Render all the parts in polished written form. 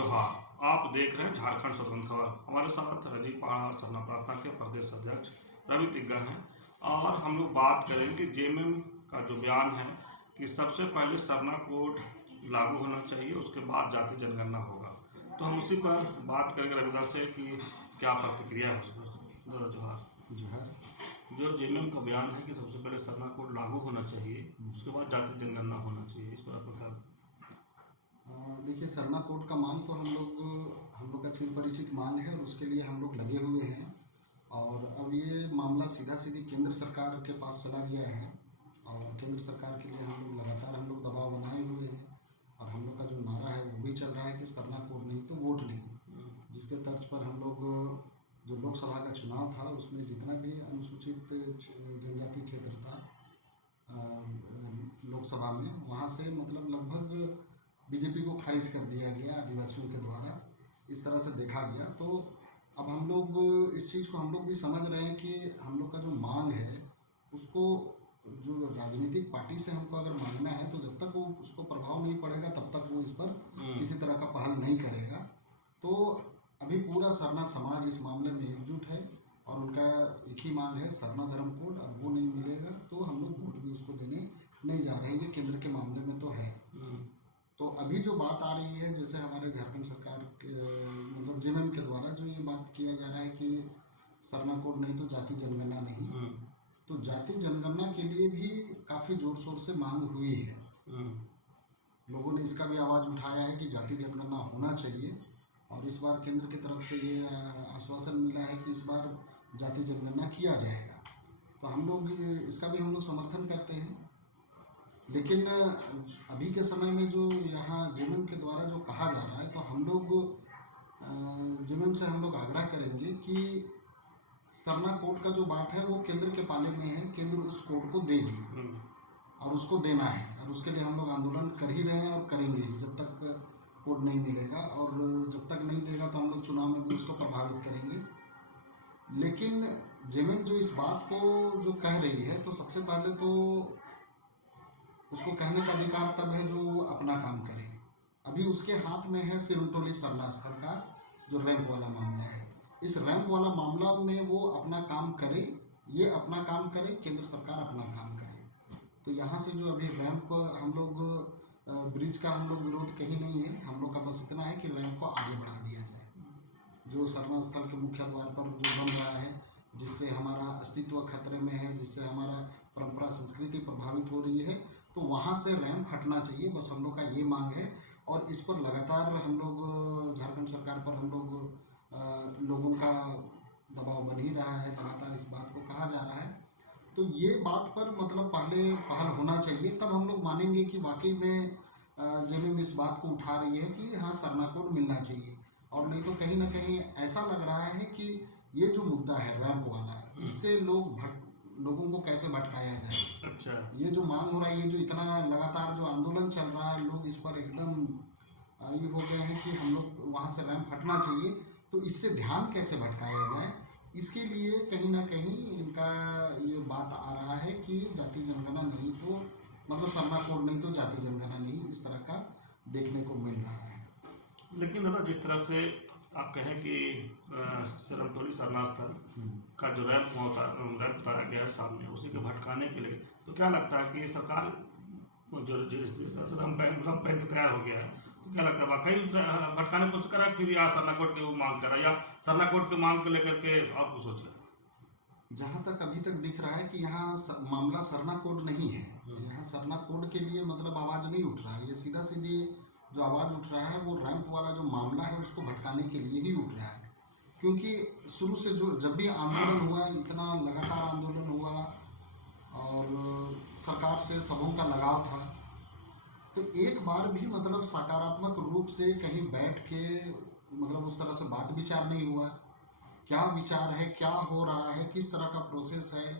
जोहार। आप देख रहे हैं झारखंड स्वतंत्र खबर। हमारे साथ रजी पहाड़ सरना प्रार्थना के प्रदेश अध्यक्ष रवि तिग्गा हैं और हम लोग बात करेंगे कि जेएमएम का जो बयान है कि सबसे पहले सरना कोड लागू होना चाहिए, उसके बाद जाति जनगणना होगा। तो हम उसी पर बात करेंगे रविदास से कि क्या प्रतिक्रिया है उस पर। जोहार। जोहार। जो जेएमएम का बयान है कि सबसे पहले सरना कोड लागू होना चाहिए, उसके बाद जाति जनगणना होना चाहिए, इस पर आपको क्या? देखिए, सरना कोड का मांग तो हम लोग का चिर परिचित मांग है और उसके लिए हम लोग लगे हुए हैं। और अब ये मामला सीधा सीधी केंद्र सरकार के पास चला गया है और केंद्र सरकार के लिए हम लोग दबाव बनाए हुए हैं। और हम लोग का जो नारा है वो भी चल रहा है कि सरना कोड नहीं तो वोट नहीं, जिसके तर्ज पर हम लोग जो लोकसभा का चुनाव था उसमें जितना भी अनुसूचित जनजाति क्षेत्र था लोकसभा में, वहाँ से मतलब लगभग बीजेपी को खारिज कर दिया गया आदिवासियों के द्वारा। इस तरह से देखा गया तो अब हम लोग इस चीज़ को हम लोग भी समझ रहे हैं कि हम लोग का जो मांग है उसको जो राजनीतिक पार्टी से हमको अगर मांगना है तो जब तक वो उसको प्रभाव नहीं पड़ेगा तब तक वो इस पर किसी तरह का पहल नहीं करेगा। तो अभी पूरा सरना समाज इस मामले में एकजुट है और उनका एक ही मांग है, सरना धर्म कोड। और वो नहीं मिलेगा तो हम लोग वोट भी उसको देने नहीं जा रहे हैं। ये केंद्र के मामले में तो है। तो अभी जो बात आ रही है, जैसे हमारे झारखंड सरकार के मतलब जेएमएम के द्वारा जो ये बात किया जा रहा है कि सरना कोड नहीं तो जाति जनगणना नहीं, तो जाति जनगणना के लिए भी काफ़ी जोर शोर से मांग हुई है। लोगों ने इसका भी आवाज़ उठाया है कि जाति जनगणना होना चाहिए। और इस बार केंद्र की तरफ से ये आश्वासन मिला है कि इस बार जाति जनगणना किया जाएगा। तो हम लोग इसका भी हम लोग समर्थन करते हैं। लेकिन अभी के समय में जो यहाँ जेएमएम के द्वारा जो कहा जा रहा है, तो हम लोग जेएमएम से हम लोग आग्रह करेंगे कि सरना कोड का जो बात है वो केंद्र के पाले में है, केंद्र उस कोड को देगी और उसको देना है। और उसके लिए हम लोग आंदोलन कर ही रहे हैं और करेंगे जब तक कोड नहीं मिलेगा। और जब तक नहीं देगा तो हम लोग चुनाव में भी उसको प्रभावित करेंगे। लेकिन जेएमएम जो इस बात को जो कह रही है, तो सबसे पहले तो उसको कहने का अधिकार तब है जो अपना काम करे। अभी उसके हाथ में है सिरुंटोली सरना स्थल का जो रैंप वाला मामला है। इस रैंप वाला मामला में वो अपना काम करे, ये अपना काम करे, केंद्र सरकार अपना काम करे। तो यहाँ से जो अभी रैंप हम लोग ब्रिज का हम लोग विरोध कहीं नहीं है। हम लोग का बस इतना है कि रैंप को आगे बढ़ा दिया जाए। जो सरना स्थल के मुख्य द्वार पर जो बन रहा है, जिससे हमारा अस्तित्व खतरे में है, जिससे हमारा परंपरा संस्कृति प्रभावित हो रही है, तो वहाँ से रैंप हटना चाहिए। बस हम लोग का ये मांग है। और इस पर लगातार हम लोग झारखंड सरकार पर हम लोग लोगों का दबाव बन ही रहा है, लगातार इस बात को कहा जा रहा है। तो ये बात पर मतलब पहले पहल होना चाहिए, तब हम लोग मानेंगे कि वाकई में जेएमएम इस बात को उठा रही है कि हाँ सरना कोड मिलना चाहिए। और नहीं तो कहीं ना कहीं ऐसा लग रहा है कि ये जो मुद्दा है रैंप वाला, इससे लोगों को कैसे भटकाया जाए। अच्छा, ये जो मांग हो रहा है, ये जो इतना लगातार जो आंदोलन चल रहा है, लोग इस पर एकदम ये हो गए हैं कि हम लोग वहाँ से रैंप हटना चाहिए। तो इससे ध्यान कैसे भटकाया जाए, इसके लिए कहीं ना कहीं इनका ये बात आ रहा है कि जाति जनगणना नहीं तो मतलब सरना कोड नहीं तो जाति जनगणना नहीं, इस तरह का देखने को मिल रहा है। लेकिन दादा जिस तरह से आप कहें कि सिरुंटोली सरना स्थल का जो रैंप उतारा गया है सामने, उसी के भटकाने के लिए, तो क्या लगता है कि सरकार जो जिस तरह से रंग पैंट तैयार हो गया है, तो क्या लगता है वाकई भटकाने की कोशिश करा, फिर या सरना कोड की वो मांग करा, या सरना कोड की मांग को लेकर के आप कुछ सोच रहे? जहाँ तक अभी तक दिख रहा है कि यहाँ मामला सरना कोड नहीं है। यहाँ सरना कोड के लिए मतलब आवाज़ नहीं उठ रहा है। ये सीधा सीधी जो आवाज़ उठ रहा है वो रैंप वाला जो मामला है उसको भटकाने के लिए ही उठ रहा है। क्योंकि शुरू से जो जब भी आंदोलन हुआ, इतना लगातार आंदोलन हुआ और सरकार से सबों का लगाव था, तो एक बार भी मतलब सकारात्मक रूप से कहीं बैठ के मतलब उस तरह से बात विचार नहीं हुआ। क्या विचार है, क्या हो रहा है, किस तरह का प्रोसेस है,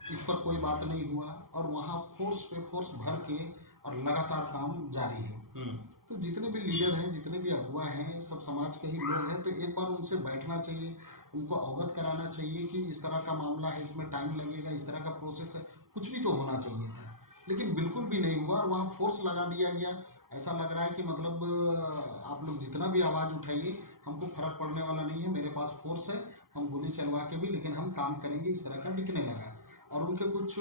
इस पर कोई बात नहीं हुआ। और वहाँ फोर्स पे फोर्स भर के और लगातार काम जारी है। तो जितने भी लीडर हैं, जितने भी अगुवा हैं, सब समाज के ही लोग हैं। तो एक बार उनसे बैठना चाहिए, उनको अवगत कराना चाहिए कि इस तरह का मामला है, इसमें टाइम लगेगा, इस तरह का प्रोसेस है, कुछ भी तो होना चाहिए था। लेकिन बिल्कुल भी नहीं हुआ और वहाँ फोर्स लगा दिया गया। ऐसा लग रहा है कि मतलब आप लोग जितना भी आवाज़ उठाइए हमको फर्क पड़ने वाला नहीं है, मेरे पास फोर्स है, हम गोली चलवा के भी लेकिन हम काम करेंगे, इस तरह का दिखने लगा। और उनके कुछ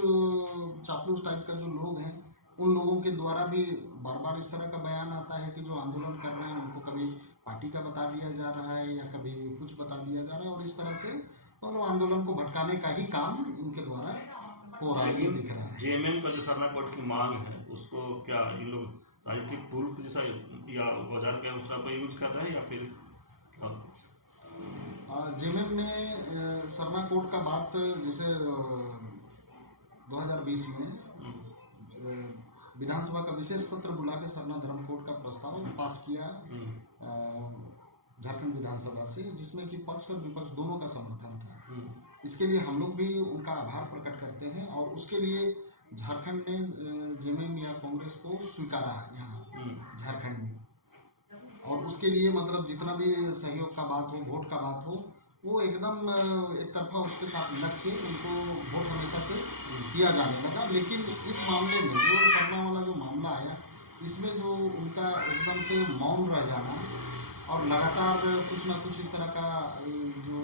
चापलूस टाइप का जो लोग हैं उन लोगों के द्वारा भी बार बार इस तरह का बयान आता है कि जो आंदोलन कर रहे हैं उनको कभी पार्टी का बता दिया जा रहा है या कभी कुछ बता दिया जा रहा है, और इस तरह से मतलब आंदोलन को भटकाने का ही काम इनके द्वारा हो रहा है, ये दिख रहा है। जेएमएम का जो सरना कोर्ट की मांग है उसको क्या इन लोग राजनीतिक टूल जैसा या औजार क्या उसका कोई यूज कर रहे हैं या फिर क्या? जेएमएम ने सरना कोर्ट का बात जैसे 2020 में विधानसभा का विशेष सत्र बुला के सरना धर्म कोड का प्रस्ताव पास किया झारखंड विधानसभा से, जिसमें कि पक्ष और विपक्ष दोनों का समर्थन था। इसके लिए हम लोग भी उनका आभार प्रकट करते हैं और उसके लिए झारखंड ने जेएमएम या कांग्रेस को स्वीकारा यहाँ झारखंड में, और उसके लिए मतलब जितना भी सहयोग का बात हो, वोट का बात हो, वो एकदम एक तरफा उसके साथ लग के उनको वोट हमेशा से किया जाने लगा। लेकिन इस मामले में जो सरना वाला जो मामला आया, इसमें जो उनका एकदम से मौन रह जाना और लगातार कुछ ना कुछ इस तरह का जो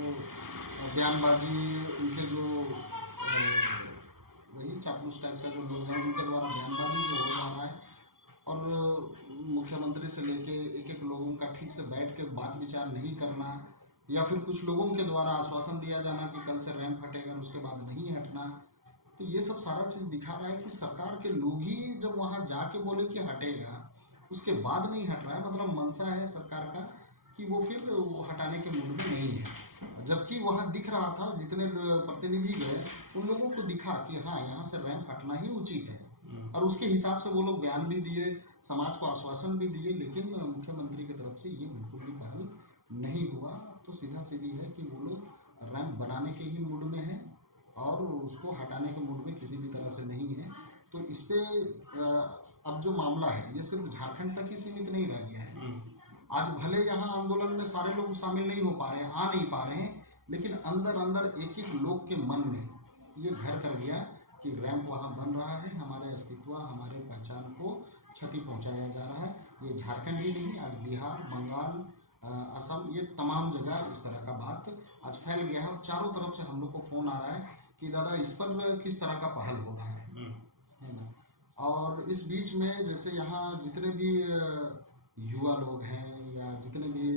बयानबाजी, उनके जो वही चापलूस टाइप का जो लोग हैं उनके द्वारा बयानबाजी जो हो रहा है, और मुख्यमंत्री से लेके एक एक लोगों का ठीक से बैठ के बात विचार नहीं करना, या फिर कुछ लोगों के द्वारा आश्वासन दिया जाना कि कल से रैंप हटेगा उसके बाद नहीं हटना। तो ये सब सारा चीज़ दिखा रहा है कि सरकार के लोग ही जब वहाँ जाके बोले कि हटेगा उसके बाद नहीं हट रहा है, मतलब मंशा है सरकार का कि वो फिर वो हटाने के मूड में नहीं है। जबकि वहाँ दिख रहा था, जितने प्रतिनिधि गए उन लोगों को दिखा कि हाँ यहाँ से रैंप हटना ही उचित है, और उसके हिसाब से वो लोग बयान भी दिए, समाज को आश्वासन भी दिए, लेकिन मुख्यमंत्री की तरफ से ये बिल्कुल भी पहल नहीं हुआ। तो सीधा सीधी है कि वो लोग रैंप बनाने के ही मूड में हैं और उसको हटाने के मूड में किसी भी तरह से नहीं है। तो इस पर अब जो मामला है ये सिर्फ झारखंड तक ही सीमित नहीं रह गया है। आज भले यहाँ आंदोलन में सारे लोग शामिल नहीं हो पा रहे हैं, आ नहीं पा रहे हैं, लेकिन अंदर अंदर एक एक लोग के मन में ये घर कर गया कि रैंप वहाँ बन रहा है, हमारे अस्तित्व, हमारे पहचान को क्षति पहुँचाया जा रहा है। ये झारखंड ही नहीं, आज बिहार, बंगाल, असम, ये तमाम जगह इस तरह का बात आज फैल गया है। और चारों तरफ से हम लोग को फ़ोन आ रहा है कि दादा इस पर किस तरह का पहल हो रहा है ना। और इस बीच में जैसे यहाँ जितने भी युवा लोग हैं या जितने भी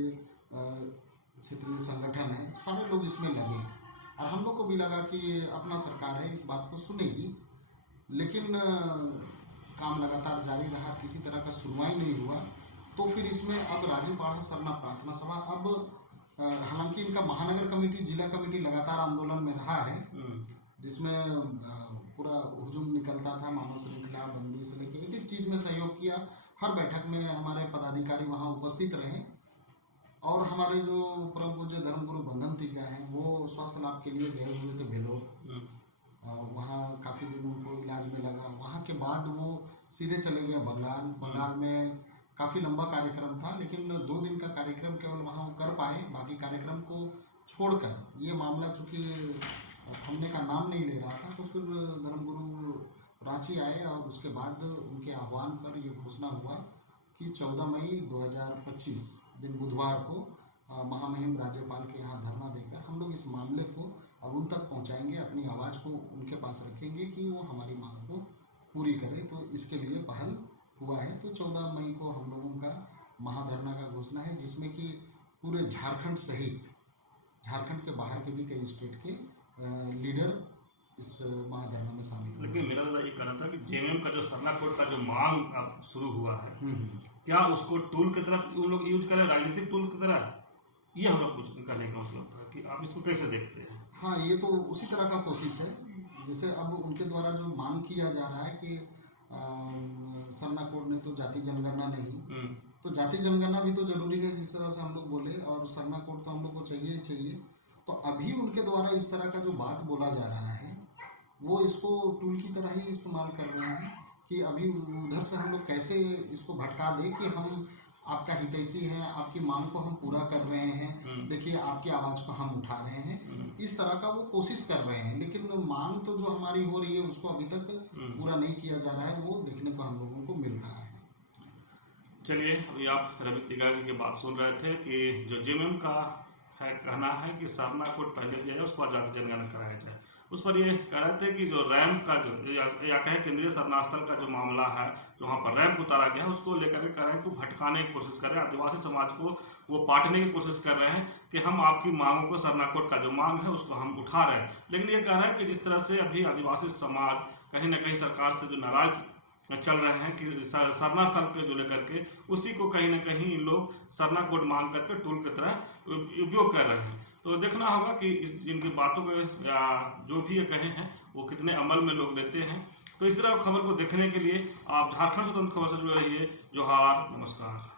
क्षेत्रीय संगठन हैं, सारे लोग इसमें लगे, और हम लोग को भी लगा कि अपना सरकार है, इस बात को सुनेगी, लेकिन काम लगातार जारी रहा, किसी तरह का सुनवाई नहीं हुआ। तो फिर इसमें अब राजूपाड़ा सरना प्रार्थना सभा, अब हालांकि इनका महानगर कमेटी, जिला कमेटी लगातार आंदोलन में रहा है, जिसमें पूरा हुजूम निकलता था, मानव श्रृंखला, बंदी से लेकर एक एक चीज़ में सहयोग किया। हर बैठक में हमारे पदाधिकारी वहाँ उपस्थित रहे, और हमारे जो परम पूज्य धर्मगुरु बंधन तिग्गा हैं वो स्वास्थ्य लाभ के लिए गए हुए थे भेलोर, वहाँ काफ़ी दिन उनको इलाज में लगा। वहाँ के बाद वो सीधे चले गए बंगाल में काफ़ी लंबा कार्यक्रम था, लेकिन 2 दिन का कार्यक्रम केवल वहाँ वो कर पाए, बाकी कार्यक्रम को छोड़कर ये मामला चूँकि थमने का नाम नहीं ले रहा था, तो फिर धर्मगुरु रांची आए, और उसके बाद उनके आह्वान पर ये घोषणा हुआ कि 14 मई 2025 दिन बुधवार को महामहिम राज्यपाल के यहाँ धरना देकर हम लोग इस मामले को अब उन तक पहुँचाएंगे, अपनी आवाज़ को उनके पास रखेंगे कि वो हमारी मांग को पूरी करें। तो इसके लिए पहल हुआ है। तो 14 मई को हम लोगों का महाधरना का घोषणा है, जिसमें कि पूरे झारखंड सहित झारखंड के बाहर के भी कई स्टेट के लीडर इस महाधरना में शामिल हुए। लेकिन मेरा तो ये कहना था कि जेएमएम का जो सरना कोर्ट का जो मांग अब शुरू हुआ है, क्या उसको टूल की तरफ उन लोग यूज करें, राजनीतिक टूल की तरह? ये हम लोग कुछ करने का मतलब था कि आप इसको कैसे देखते हैं? हाँ, ये तो उसी तरह का कोशिश है, जैसे अब उनके द्वारा जो मांग किया जा रहा है कि सरना कोड ने तो जाति जनगणना नहीं, तो जाति जनगणना भी तो जरूरी है जिस तरह से हम लोग बोले, और सरना कोड तो हम लोग को चाहिए ही चाहिए। तो अभी उनके द्वारा इस तरह का जो बात बोला जा रहा है वो इसको टूल की तरह ही इस्तेमाल कर रहे हैं कि अभी उधर से हम लोग कैसे इसको भटका दें कि हम आपका हितैषी हैं, आपकी मांग को हम पूरा कर रहे हैं, देखिए आपकी आवाज़ को हम उठा रहे हैं, इस तरह का वो कोशिश कर रहे हैं। लेकिन मांग तो जो हमारी हो रही है उसको अभी तक पूरा नहीं किया जा रहा है, वो देखने को हम लोगों को मिल रहा है। चलिए, अभी आप रवि तिगा जी की बात सुन रहे थे कि जो जेएमएम का है कहना है कि सरना कोड पहले दिया जाए, उसके बाद जाति जनगणना कराया जाए। उस पर ये कह रहे थे कि जो रैंप का जो या कहें केंद्रीय सरना स्थल का जो मामला है, जो वहाँ पर रैंप उतारा गया है, उसको लेकर के कह रहे हैं कि भटकाने की कोशिश कर रहे हैं, आदिवासी समाज को वो बांटने की कोशिश कर रहे हैं कि हम आपकी मांगों को, सरना कोड का जो मांग है उसको हम उठा रहे हैं। लेकिन ये कह रहे हैं कि जिस तरह से अभी आदिवासी समाज कहीं ना कहीं सरकार से जो नाराज चल रहे हैं कि सरना स्थल के जो लेकर के उसी को कहीं ना कहीं इन लोग सरना कोड मांग करके टूल की तरह उपयोग कर रहे हैं। तो देखना होगा कि इनकी बातों को या जो भी ये कहे हैं वो कितने अमल में लोग लेते हैं। तो इस तरह खबर को देखने के लिए आप झारखंड स्वतंत्र खबर से जुड़े रहिए। जोहार, नमस्कार।